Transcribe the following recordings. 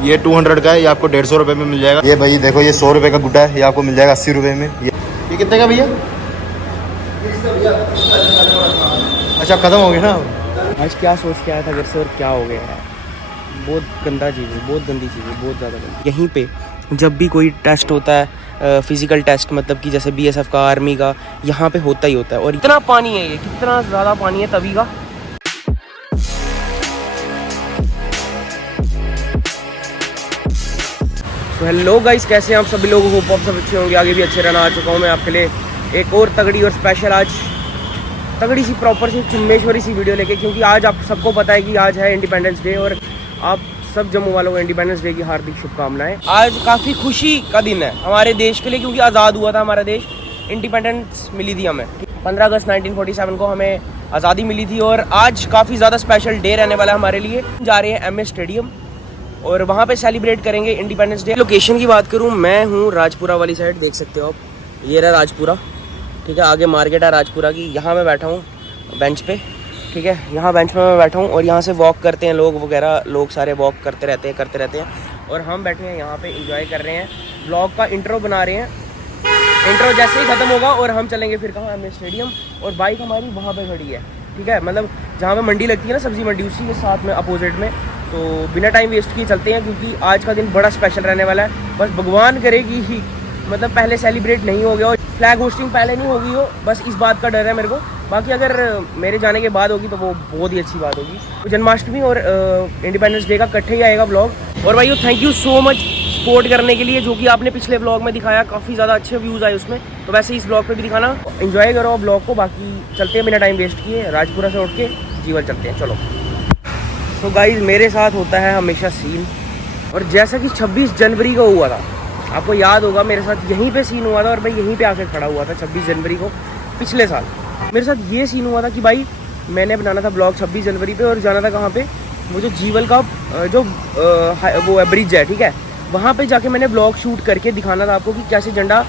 ये 200 का है, ये आपको 150 रुपये में मिल जाएगा। ये भाई देखो, ये 100 रुपये का गुड्डा है, ये आपको मिल जाएगा 80 रुपये में। ये कितने का भैया? अच्छा, ख़त्म हो गया ना। आज क्या सोच के आया था घर से और क्या हो गया है। बहुत गंदा चीज़ है, बहुत गंदी चीज़ है, बहुत ज़्यादा गंदी। यहीं पे जब भी कोई टेस्ट होता है, फिजिकल टेस्ट मतलब कि जैसे बीएसएफ का, आर्मी का, यहाँ पे होता ही होता है। और इतना पानी है, ये कितना ज़्यादा पानी है तभी का। तो हेलो गाइस, कैसे हैं आप सभी लोग? होप आप सब अच्छे होंगे, आगे भी अच्छे रहना। आ चुका हूँ मैं आपके लिए एक और तगड़ी और स्पेशल, आज तगड़ी सी प्रॉपर सी चुम्बेश्वरी सी वीडियो लेके, क्योंकि आज आप सबको पता है कि आज है इंडिपेंडेंस डे और आप सब जम्मू वालों को इंडिपेंडेंस डे की हार्दिक शुभकामनाएं। आज काफ़ी खुशी का दिन है हमारे देश के लिए, क्योंकि आज़ाद हुआ था हमारा देश, इंडिपेंडेंस मिली थी हमें। 15 अगस्त 1947 को हमें आज़ादी मिली थी और आज काफ़ी ज़्यादा स्पेशल डे रहने वाला है हमारे लिए। जा रहे हैं MS स्टेडियम और वहाँ पे सेलिब्रेट करेंगे इंडिपेंडेंस डे। लोकेशन की बात करूँ, मैं हूँ राजपुरा वाली साइड, देख सकते हो आप, ये रहा राजपुरा, ठीक है। आगे मार्केट है राजपुरा की। यहाँ मैं बैठा हूँ बेंच पे, ठीक है, यहाँ बेंच पे मैं बैठा हूँ और यहाँ से वॉक करते हैं लोग वगैरह, लोग सारे वॉक करते रहते हैं और हम बैठे हैं यहाँ पे एंजॉय कर रहे हैं। ब्लॉग का इंट्रो बना रहे हैं। इंट्रो जैसे ही ख़त्म होगा और हम चलेंगे फिर कहाँ, MS स्टेडियम। और बाइक हमारी वहाँ पे खड़ी है, ठीक है, मतलब जहाँ पे मंडी लगती है ना, सब्ज़ी मंडी, उसी के साथ में अपोजिट में। तो बिना टाइम वेस्ट किए चलते हैं, क्योंकि आज का दिन बड़ा स्पेशल रहने वाला है। बस भगवान करे कि ही मतलब पहले सेलिब्रेट नहीं हो गया और फ्लैग होस्टिंग पहले नहीं होगी हो, बस इस बात का डर है मेरे को। बाकी अगर मेरे जाने के बाद होगी तो वो बहुत ही अच्छी बात होगी। तो जन्माष्टमी और इंडिपेंडेंस डे का इकट्ठे ही आएगा ब्लॉग। और भाई thank you so much support करने के लिए, जो कि आपने पिछले ब्लॉग में दिखाया, काफ़ी ज़्यादा अच्छे व्यूज़ आए उसमें। तो वैसे इस ब्लॉग पे भी दिखाना, एंजॉय करो ब्लॉग को। बाकी चलते हैं बिना टाइम वेस्ट किए, राजपुरा से उठ के जीवन चलते हैं, चलो। तो गाइज मेरे साथ होता है हमेशा सीन, और जैसा कि 26 जनवरी को हुआ था, आपको याद होगा मेरे साथ यहीं पे सीन हुआ था और मैं यहीं पे आके खड़ा हुआ था 26 जनवरी को पिछले साल। मेरे साथ ये सीन हुआ था कि भाई मैंने बनाना था ब्लॉग 26 जनवरी पे और जाना था कहाँ पे, वो जो जीवल का जो वो ब्रिज है, ठीक है, वहाँ पे जाके मैंने ब्लॉग शूट करके दिखाना था आपको कि कैसे झंडा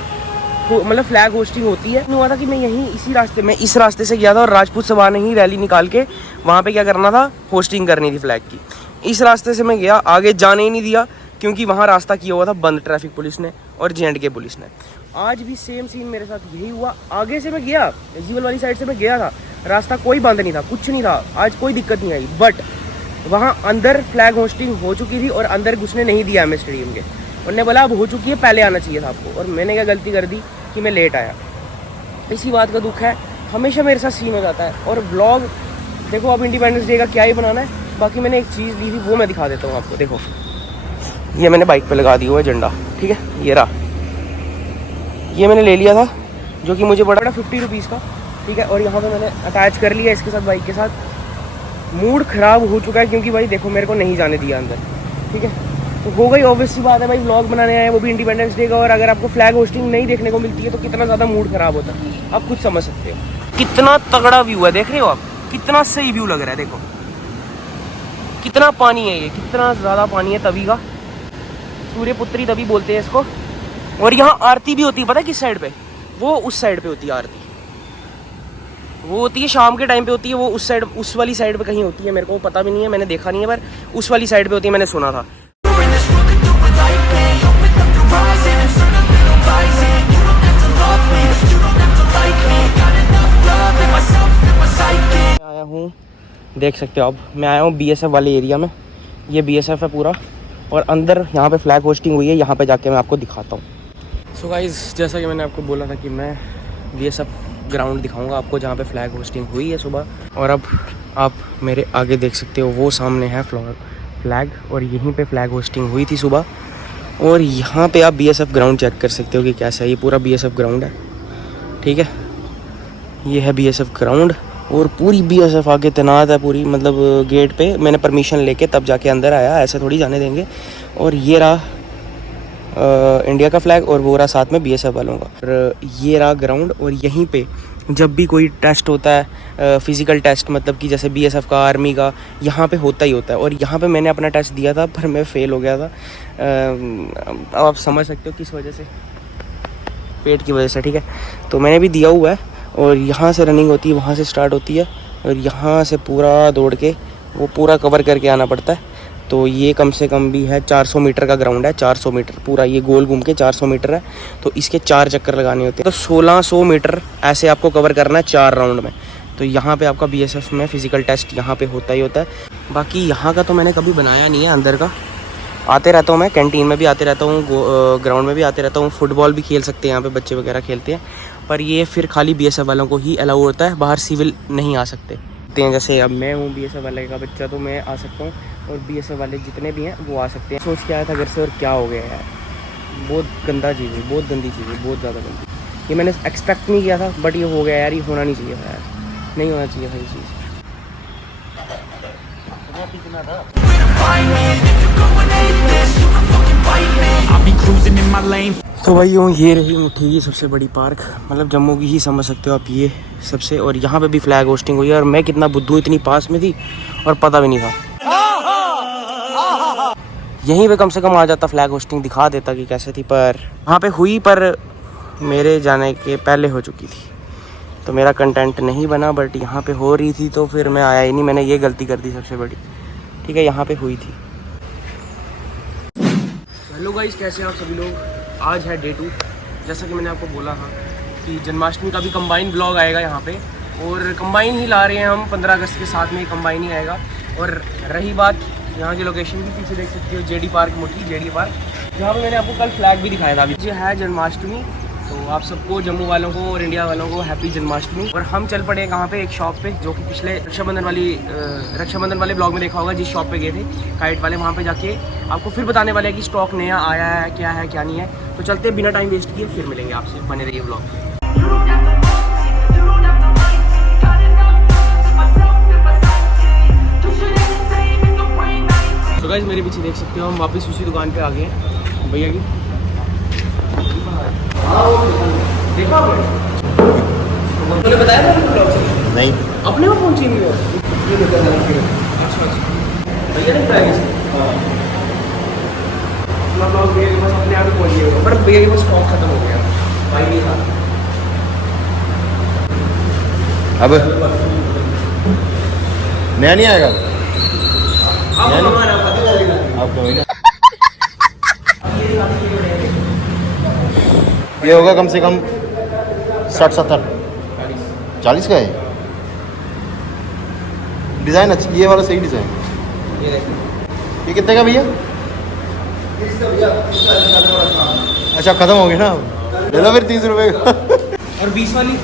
मतलब फ्लैग होस्टिंग होती है। हुआ था कि मैं यहीं इसी रास्ते में, इस रास्ते से गया था और राजपूत सभा ने ही रैली निकाल के वहाँ पे क्या करना था, होस्टिंग करनी थी फ्लैग की। इस रास्ते से मैं गया, आगे जाने ही नहीं दिया क्योंकि वहाँ रास्ता किया हुआ था बंद ट्रैफिक पुलिस ने और JNK पुलिस ने। आज भी सेम सीन मेरे साथ यही हुआ। आगे से मैं गया, जीवल वाली साइड से मैं गया था, रास्ता कोई बंद नहीं था, कुछ नहीं था, आज कोई दिक्कत नहीं आई। बट वहाँ अंदर फ्लैग होस्टिंग हो चुकी थी और अंदर घुसने नहीं दिया MS स्टेडियम के। उन्होंने बोला अब हो चुकी है, पहले आना चाहिए था आपको। और मैंने क्या गलती कर दी कि मैं लेट आया। इसी बात का दुख है, हमेशा मेरे साथ सीन हो जाता है। और ब्लॉग देखो, अब इंडिपेंडेंस डे का क्या ही बनाना है। बाकी मैंने एक चीज़ ली थी, वो मैं दिखा देता हूँ आपको। देखो, ये मैंने बाइक पे लगा दिया हुआ है झंडा, ठीक है, ये रहा, ये मैंने ले लिया था, जो कि मुझे पड़ा 50 रुपीज़ का, ठीक है। और यहाँ पे मैंने अटैच कर लिया इसके साथ, बाइक के साथ। मूड ख़राब हो चुका है क्योंकि भाई देखो मेरे को नहीं जाने दिया अंदर, ठीक है। तो हो गई ऑब्वियस सी बात है भाई, व्लॉग बनाने आए, वो भी इंडिपेंडेंस डे का, और अगर आपको फ्लैग होस्टिंग नहीं देखने को मिलती है तो कितना ज़्यादा मूड ख़राब होता है, आप खुद समझ सकते हो। कितना तगड़ा व्यू है, देख रहे हो आप, कितना सही व्यू लग रहा है। देखो कितना पानी है, ये कितना ज़्यादा पानी है तभी का, सूर्यपुत्री तभी बोलते हैं इसको। और यहाँ आरती भी होती है, पता है किस साइड पे? वो उस साइड पे होती है आरती, वो होती है शाम के टाइम पे होती है, वो उस साइड, उस वाली साइड पे कहीं होती है, मेरे को पता भी नहीं है, मैंने देखा नहीं है, पर उस वाली साइड पे होती है, मैंने सुना था। आया हूँ, देख सकते हो आप, मैं आया हूँ BSF वाले एरिया में। ये BSF है पूरा, और अंदर यहाँ पे फ्लैग होस्टिंग हुई है, यहाँ पे जाके मैं आपको दिखाता हूँ। सो गाइस, जैसा कि मैंने आपको बोला था कि मैं BSF ग्राउंड दिखाऊंगा आपको, जहाँ पे फ्लैग होस्टिंग हुई है सुबह। और अब आप मेरे आगे देख सकते हो, वो सामने है फ्लैग, और यहीं पे फ्लैग होस्टिंग हुई थी सुबह। और यहाँ पे आप BSF ग्राउंड चेक कर सकते हो कि कैसा है, ये पूरा BSF ग्राउंड है, ठीक है, ये है BSF ग्राउंड। और पूरी BSF आगे तैनात है पूरी, मतलब गेट पे मैंने परमिशन लेके तब जाके अंदर आया, ऐसे थोड़ी जाने देंगे। और ये रहा इंडिया का फ्लैग, और वो रहा साथ में BSF वालों का। और ये रहा ग्राउंड, और यहीं पे जब भी कोई टेस्ट होता है, फिज़िकल टेस्ट मतलब कि जैसे BSF का, आर्मी का, यहाँ पे होता ही होता है। और यहाँ पे मैंने अपना टेस्ट दिया था, पर मैं फ़ेल हो गया था। अब आप समझ सकते हो किस वजह से, पेट की वजह से, ठीक है। तो मैंने भी दिया हुआ है, और यहाँ से रनिंग होती है, वहाँ से स्टार्ट होती है, और यहाँ से पूरा दौड़ के वो पूरा कवर करके आना पड़ता है। तो ये कम से कम भी है 400 मीटर का ग्राउंड है, 400 मीटर पूरा ये गोल घूम के 400 मीटर है। तो इसके 4 चक्कर लगाने होते हैं, तो 1600 मीटर ऐसे आपको कवर करना है 4 राउंड में। तो यहाँ पे आपका बीएसएफ में फ़िज़िकल टेस्ट यहाँ पे होता ही होता है। बाकी यहाँ का तो मैंने कभी बनाया नहीं है, अंदर का आते रहता हूँ मैं, कैंटीन में भी आते रहता हूँ, ग्राउंड में भी आते रहता हूँ, फुटबॉल भी खेल सकते हैं यहाँ पे बच्चे वगैरह खेलते हैं। पर ये फिर खाली बीएसएफ वालों को ही अलाउ होता है, बाहर सिविल नहीं आ सकते हैं। जैसे अब मैं हूँ बीएसएफ वाले का बच्चा तो मैं आ सकता हूँ, और बीएसएफ वाले जितने भी हैं वो आ सकते हैं। सोच के आया था घर से और क्या हो गया यार, बहुत गंदा चीज़ है, बहुत गंदी चीज़ है, बहुत ज़्यादा गंदी। ये मैंने एक्सपेक्ट नहीं किया था, बट ये हो गया यार, ये होना नहीं चाहिए था यार, नहीं होना चाहिए था ये चीज़। तो भाई ये रही मुट्ठी की सबसे बड़ी पार्क, मतलब जम्मू की ही समझ सकते हो आप ये सबसे। और यहाँ पे भी फ्लैग होस्टिंग हुई है, और मैं कितना बुद्धू इतनी पास में थी और पता भी नहीं था। यहीं पे कम से कम आ जाता, फ्लैग होस्टिंग दिखा देता कि कैसे थी, पर वहाँ पे हुई पर मेरे जाने के पहले हो चुकी थी, तो मेरा कंटेंट नहीं बना। बट यहाँ पे हो रही थी तो फिर मैं आया ही नहीं, मैंने ये गलती कर दी सबसे बड़ी। ठीक है, यहाँ पे हुई थी। हेलो गाइस, कैसे हैं आप सभी लोग। आज है डे 2, जैसा कि मैंने आपको बोला था कि जन्माष्टमी का भी कंबाइन ब्लॉग आएगा यहाँ पे, और कंबाइन ही ला रहे हैं हम, 15 अगस्त के साथ में कंबाइन ही आएगा। और रही बात यहाँ की लोकेशन भी, पीछे देख सकते हो जेडी पार्क, मुट्ठी जेडी पार्क, जहाँ पे मैंने आपको कल फ्लैग भी दिखाया था। अभी जो है जन्माष्टमी, तो आप सबको, जम्मू वालों को और इंडिया वालों को हैप्पी जन्माष्टमी। और हम चल पड़े कहाँ पे, एक शॉप पे, जो कि पिछले रक्षाबंधन वाले ब्लॉग में देखा होगा, जिस शॉप पे गए थे काइट वाले, वहाँ पे जाके आपको फिर बताने वाले हैं कि स्टॉक नया आया है क्या नहीं है। तो चलते बिना टाइम वेस्ट किए, फिर मिलेंगे आपसे, बने रहिए ब्लॉग। तो गाइस मेरे पीछे देख सकते हो, हम वापस उसी दुकान पे आ गए हैं भैया की। देखा आपने बताया था ब्लॉग से? नहीं, अपने में पहुंची नहीं हो। अच्छा भैया ने बताया किसी? अपना ब्लॉग भैया के पास अपने आप ही पहुंच गया, पर भैया के पास स्टॉक खत्म हो गया, भाई नहीं था। अब नया नहीं आएगा, ये होगा कम से कम 60-70 40 का है। डिज़ाइन अच्छा, ये वाला सही डिज़ाइन। ये कितने का भैया? अच्छा खत्म हो गया ना, ले लो फिर 30 रुपये का। और 20 वाली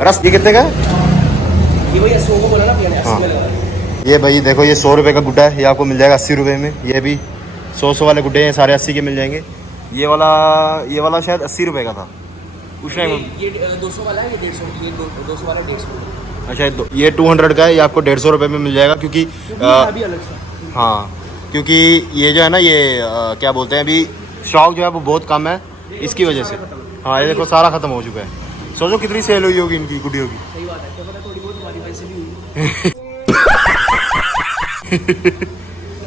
रस ये कितने का है? ये भैया 100 को बोला ना भैया ने, 80 में लगा। ये भाई देखो, ये 100 रुपये का गुड्डा है, ये आपको मिल जाएगा 80 रुपये में। ये भी 100 वाले गुड्डे हैं, सारे 80 के मिल जाएंगे। ये वाला शायद 80 रुपये का था उस टाइम। ये 200 वाला है, ये 150, ये 200 वाला 150। अच्छा, ये 200 का है, ये आपको 150 रुपये में मिल जाएगा, क्योंकि अभी अलग से। हाँ, क्योंकि ये जो है ना, ये क्या बोलते हैं, अभी स्टॉक जो है वो बहुत कम है, इसकी वजह से। हाँ, ये देखो सारा ख़त्म हो चुका है। सोचो कितनी सेल हुई होगी इनकी गुड्डियों की। सही बात है, क्या पता थोड़ी बहुत हमारी वजह से भी हुई।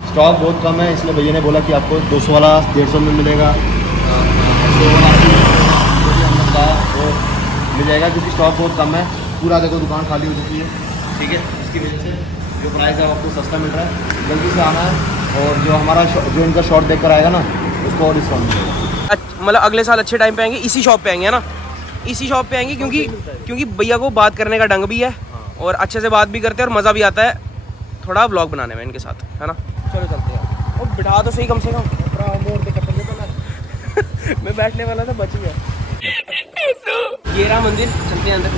स्टॉक बहुत कम है, इसलिए भैया ने बोला कि आपको 200 वाला 150 में मिलेगा, 100 वाला 80 वो मिल जाएगा, क्योंकि स्टॉक बहुत कम है। पूरा देखो दुकान खाली हो चुकी है, ठीक है, इसकी वजह से जो प्राइस है आपको सस्ता मिल रहा है। जल्दी से आना है, और जो हमारा जो इनका शॉर्ट देख कर आएगा ना, उसको और डिस्काउंट मिलेगा। मतलब अगले साल अच्छे टाइम पे आएंगे, इसी शॉप पे आएंगे, है ना, इसी शॉप पे आएंगे, क्योंकि भैया को बात करने का ढंग भी है, और अच्छे से बात भी करते हैं, और मज़ा भी आता है थोड़ा व्लॉग बनाने में इनके साथ, है ना। चलो चलते हैं, और बिठा तो सही कम से कम, मोड़ पे कटन देता मैं बैठने वाला था, बच गया। ये रहा मंदिर, चलते हैं अंदर।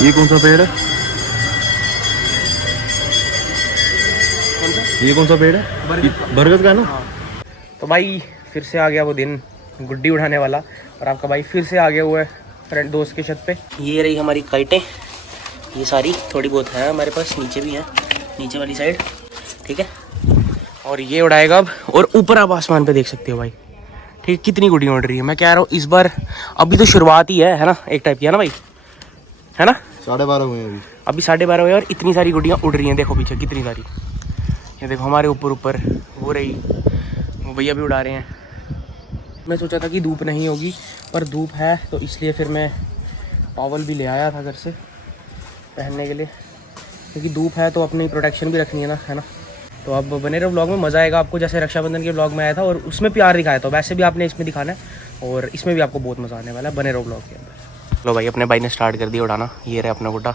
ये कौन सा पेड़ है? ये कौन सा पेड़ है? बरगद का है ना। तो भाई फिर से आ गया वो दिन, गुड्डी उड़ाने वाला, और आपका भाई फिर से आ गया हुआ है फ्रेंड दोस्त के छत पे। ये रही हमारी काइटें, ये सारी थोड़ी बहुत है हमारे पास, नीचे भी है, नीचे वाली साइड, ठीक है। और ये उड़ाएगा अब, और ऊपर आप आसमान पे देख सकते हो भाई, ठीक है। कितनी गुड़ियाँ उड़ रही है, मैं कह रहा हूँ इस बार अभी तो शुरुआत ही है ना, एक टाइप की है ना भाई, है ना। 12:30 हुए हैं अभी 12:30 हुए और इतनी सारी गुड़ियाँ उड़ रही हैं, देखो पीछे कितनी सारी। ये देखो हमारे ऊपर ऊपर हो रही, वो भैया भी उड़ा रहे हैं। मैं सोचा था कि धूप नहीं होगी, पर धूप है, तो इसलिए फिर मैं टॉवल भी ले आया था घर से पहनने के लिए, क्योंकि धूप है तो अपनी प्रोटेक्शन भी रखनी है ना, है ना। तो अब बने रहो व्लॉग में, मज़ा आएगा आपको। जैसे रक्षाबंधन के व्लॉग में आया था और उसमें प्यार दिखाया था, वैसे भी आपने इसमें दिखाना है, और इसमें भी आपको बहुत मज़ा आने वाला है। बने रहो व्लॉग के अंदर। लो भाई, अपने भाई ने स्टार्ट कर दिया उड़ाना, ये रहे अपना गुड्डा।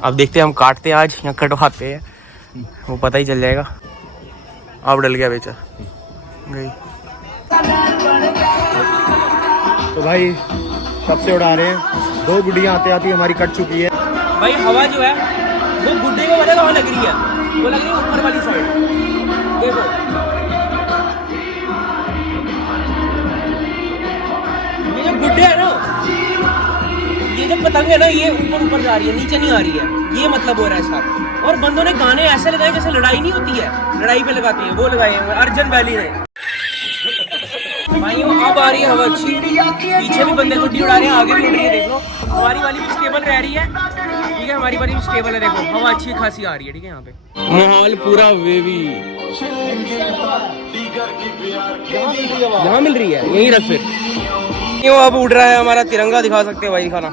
अब देखते हैं हम काटते हैं आज या कटवाते हैं, वो पता ही चल जाएगा। अब डल गया बेचा गई। तो भाई कब से उड़ा रहे हैं, 2 गुड़ियाँ आते आती हमारी कट चुकी है। भाई हवा जो है वो गुड्डे को पता कहाँ लग रही है, वो लग रही है ऊपर वाली साइड, देखो। ये जो गुड्डे है ना, ये जो पतंग है ना, ये ऊपर ऊपर जा रही है, नीचे नहीं आ रही है, ये मतलब हो रहा है इसका। और बंदों ने गाने ऐसे लगाए जैसे लड़ाई नहीं होती है, लड़ाई पे लगाते हैं, वो लगाए हैं अर्जन वैली ने। भाइयों अब आ रही है हवा अच्छी, पीछे भी बंदे गुड्डी उड़ा रहे हैं, आगे भी उड़ रही है, देख लो। हमारी वाली भी स्टेबल रह रही है, ठीक है, हमारी वाली भी स्टेबल है, देखो हवा अच्छी खासी आ रही है, ठीक है। यहाँ पे माहौल पूरा वेवी, यहाँ मिल रही है, यहीं रख फिर। क्यों अब उड़ रहा है हमारा तिरंगा, दिखा सकते हो भाई, दिखाना।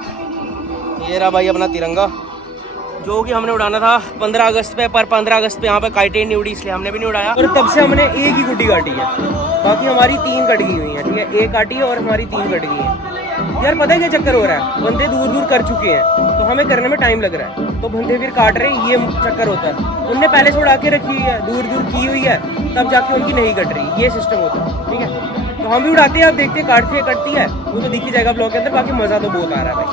ये रहा भाई अपना तिरंगा, जो कि हमने उड़ाना था 15 अगस्त पे, पर 15 अगस्त पे यहाँ पे काइटे नहीं उड़ी, इसलिए हमने भी नहीं उड़ाया। और तब से हमने एक ही गुड्डी काटी है, बाकी हमारी 3 कट गई हुई हैं, ठीक है। एक काटी है और हमारी 3 कट गई हैं। यार पता है क्या चक्कर हो रहा है, बंदे दूर दूर कर चुके हैं, तो हमें करने में टाइम लग रहा है, तो बंदे फिर काट रहे हैं, ये चक्कर होता है। उनने पहले से उड़ा के रखी है, दूर दूर की हुई है, तब जाके उनकी नहीं कट रही, ये सिस्टम होता है, ठीक है। तो हम भी उड़ाते हैं, अब देखते हैं काटती है कटती है, वो तो दिख ही जाएगा ब्लॉग के अंदर। बाकी मज़ा तो बहुत आ रहा है भाई।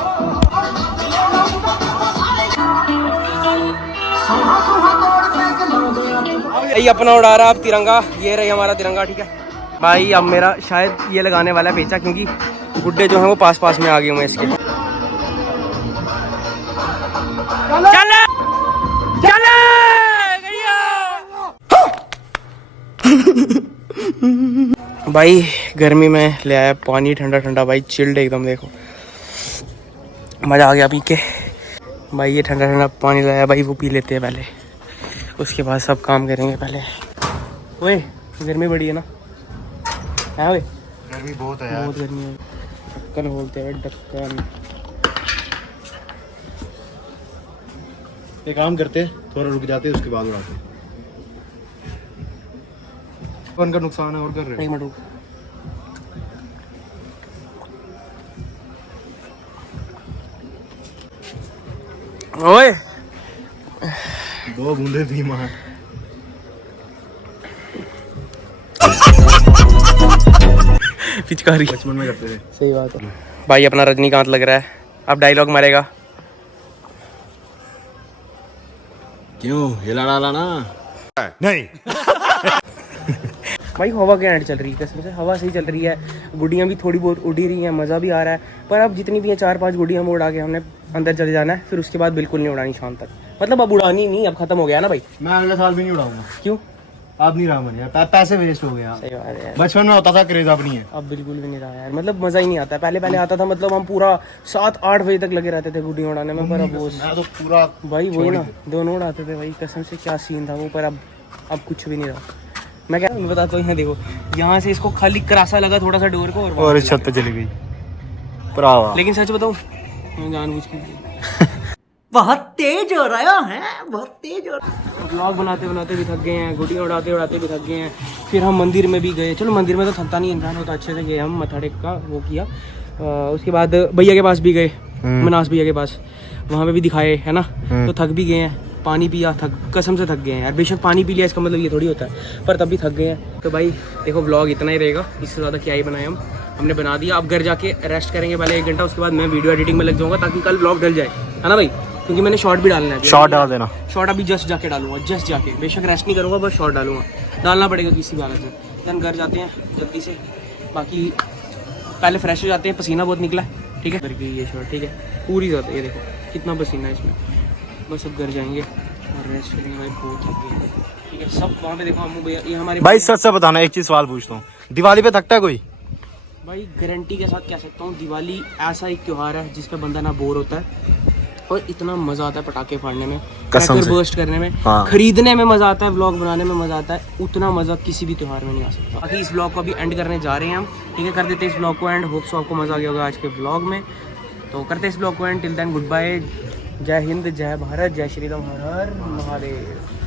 यही अपना उड़ा रहा अब तिरंगा, ये रही हमारा तिरंगा, ठीक है भाई। अब मेरा शायद ये लगाने वाला है पेचा, क्योंकि गुड्डे जो हैं वो पास पास में आ गए हुए हैं इसके। चल चल भाई, गर्मी में ले आया पानी ठंडा ठंडा भाई, चिल्ड एकदम, देखो मज़ा आ गया पी के भाई। ये ठंडा ठंडा पानी लाया भाई, वो पी लेते हैं पहले, उसके बाद सब काम करेंगे पहले। ओए गर्मी बड़ी है ना, है भाई, गर्मी बहुत है यार, बहुत गर्मी है। ढक्कन बोलते हैं, ढक्कन। एक काम करते, थोड़ा रुक जाते, उसके बाद उड़ाते। कौन का नुकसान है और कर रहे हैं। एक मिनट रुक। ओए 2 बूंदे धीमा है। पिचकारी बचपन में करते थे। सही बात है भाई। अपना रजनीकांत लग रहा है, अब डायलॉग मारेगा। क्यों हिला डाला ना, नहीं भाई हवा क्या एंड चल रही है, कसम से हवा सही चल रही है, गुड्डियाँ भी थोड़ी बहुत उड़ी रही हैं, मज़ा भी आ रहा है। पर अब जितनी भी हैं 4-5 गुड्डियाँ हम उड़ा के हमने अंदर चले जाना है, फिर उसके बाद बिल्कुल नहीं उड़ानी शाम तक, मतलब अब उड़ानी नहीं, अब खत्म हो गया ना भाई। मैं अगले साल भी नहीं उड़ाऊंगा। क्यों? अब नहीं रहा मन यार, पैसे वेस्ट हो गए यार। सही बात है यार, बचपन में होता था क्रेज, अब नहीं है। अब बिल्कुल भी नहीं रहा यार, मतलब मज़ा ही नहीं आता। पहले आता था, मतलब हम पूरा 7-8 बजे तक लगे रहते थे गुड्डियाँ उड़ाने में, पर अब वो मैं तो पूरा भाई वही ना, दोनों उड़ाते थे भाई, कसम से क्या सीन था वो। पर अब कुछ भी नहीं रहा। मैं क्या बताता हूँ, यहाँ देखो, यहाँ से इसको खाली करासा लगा थोड़ा सा डोर को, और इस छत पे चली गई भरावा। लेकिन सच बताऊँ, जानबूझ के बहुत तेज हो रहा है, बहुत तेज हो रहा है। ब्लॉग बनाते बनाते भी थक गए हैं, गुड्डियाँ उड़ाते उड़ाते भी थक गए हैं। फिर हम मंदिर में भी गए, चलो मंदिर में तो थकता नहीं इंसान, होता अच्छे से गए हम, मत्था टेक का वो किया। उसके बाद भैया के पास भी गए, मनास भैया के पास, वहाँ पे भी दिखाए, है ना। तो थक भी गए हैं, पानी पिया, थक कसम से थक गए हैं यार। बेशक पानी पी लिया इसका मतलब ये थोड़ी होता है, पर तब भी थक गए हैं। तो भाई देखो व्लॉग इतना ही रहेगा, इससे ज़्यादा क्या ही बनाए हमने बना दिया। अब घर जाके रेस्ट करेंगे पहले 1 घंटा, उसके बाद मैं वीडियो एडिटिंग में लग जाऊँगा, ताकि कल व्लॉग डल जाए, है ना भाई। क्योंकि मैंने शॉर्ट भी डालना है, शॉर्ट डाल देना। शॉर्ट अभी जस्ट जाके डालूंगा, जस्ट जाके, बेशक रेस्ट नहीं करूँगा, बस शॉर्ट डालूंगा, डालना पड़ेगा किसी भी हालत में। देन घर जाते हैं जल्दी से, बाकी पहले फ्रेश हो जाते हैं, पसीना बहुत निकला है, ठीक है। ये शॉर्ट ठीक है, पूरी ज़्यादा, ये देखो कितना पसीना है इसमें। बस अब घर जाएंगे और रेस्ट करेंगे भाई, बहुत थक गए। ठीक है, सब वहाँ पे देखो अम्मू भैया, ये हमारे भाई सच से बताना, एक चीज सवाल पूछता हूँ, दिवाली पे थकता है कोई? भाई गारंटी के साथ कह सकता हूँ, दिवाली ऐसा एक त्यौहार है जिस पे बंदा ना बोर होता है और इतना मज़ा आता है पटाखे फाड़ने में, कसम क्रैकर से। बर्स्ट करने में, हाँ। खरीदने में मज़ा आता है, व्लॉग बनाने में मज़ा आता है, उतना मज़ा किसी भी त्यौहार में नहीं आ सकता। बाकी इस व्लॉग को अभी एंड करने जा रहे हैं हम, ठीक है, कर देते हैं इस व्लॉग को एंड। होप सो आपको मज़ा आ गया होगा आज के व्लॉग में, तो करते हैं इस व्लॉग को end. Till then good bye, जय हिंद, जय भारत, जय श्री राम, हर हर महादेव।